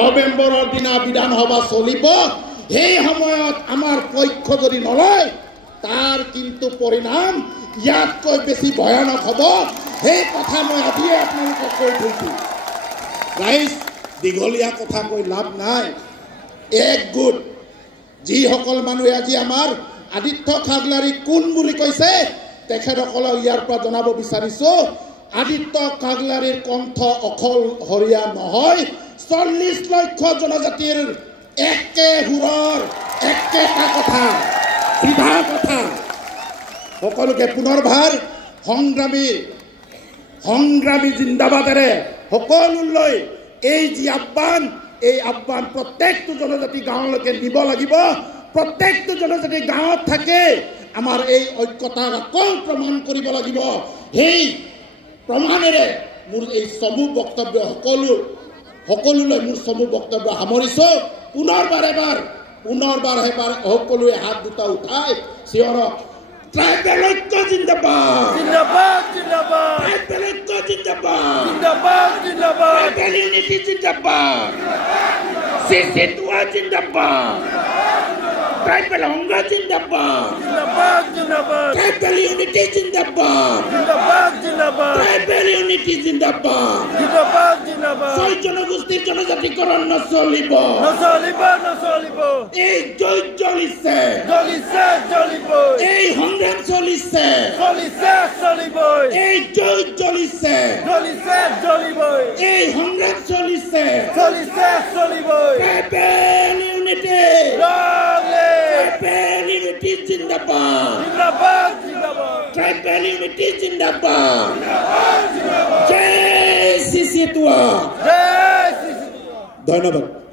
নৱেম্বৰৰ দিনা বিধানসভা চলিব সেই সময়ত আমাৰ পক্ষ যদি নলয় তাৰ কিন্তু পৰিণাম ইয়াতকৈ বেছি ভয়ানক হ'ব সেই কথা মই আজিয়ে আপোনালোকক কৈ থৈছো ৰাইজ দীঘলীয়া কথা কৈ লাভ নাই এক গুড যিসকল মানুহে আজি আমাৰ আদিত্য খাগলাৰী কোন বুলি কৈছে তেখেতসকলক ইয়াৰ পৰা জনাব বিচাৰিছো আদিত্য খাগলাৰীৰ কণ্ঠ অকল হৰিয়া নহয় 40 লক্ষ জনজাতিৰ একে হুৰৰ একেটা কথা সিধা কথা সকলোকে পুনৰবাৰ সংগ্ৰামী জিন্দাবাদেৰে সকলোলৈ এই যি আহ্বান এই আহ্বান প্ৰত্যেকটো জনজাতি গাঁৱলৈকে নিব লাগিব প্ৰত্যেকটো জনজাতি গাঁৱত থাকে আমাৰ এই ঐক্যতাক আকৌ প্ৰমাণ কৰিব লাগিব সেই প্ৰমাণেৰে মোৰ এই চমু বক্তব্য সকলোলৈ মোৰ চমু বক্তব্য সামৰিছো পুনৰবাৰ সকলোৱে হাত দুটা উঠাই চিঞৰক ট্ৰাইবেল ঐক্য জিন্দাবাদ জিন্দাবাদ জিন্দাবাদ ট্ৰাইবেল ঐক্য জিন্দাবাদ জিন্দাবাদ জিন্দাবাদ ট্ৰাইবেল ইউনিটি জিন্দাবাদ চিচিটুৱা জিন্দাবাদ ট্ৰাইবেল সংঘ জিন্দাবাদ জিন্দাবাদ জিন্দাবাদ ট্ৰাইবেল ইউনিটি জিন্দাবাদ জিন্দাবাদ জিন্দাবাদ ট্ৰাইবেল ইউনিটি জিন্দাবাদ জিন্দাবাদ জিন্দাবাদ ছয় জনগোষ্ঠীৰ জনজাতিকৰণ নচলিব নচলিব এই যুদ্ধ জ্বলিছে জ্বলিব এই সংগ্ৰাম চলিছে চলিব এই যুদ্ধ জ্বলিছে জ্বলিব এই সংগ্ৰাম চলিছে চলিব ট্ৰাইবেল ইউনিটি ট্ৰাইবেল ইউনিটি জিন্দাবাদ ট্ৰাইবেল ইউনিটি জিন্দাবাদ জয় চিচিটুৱা ধন্যবাদ।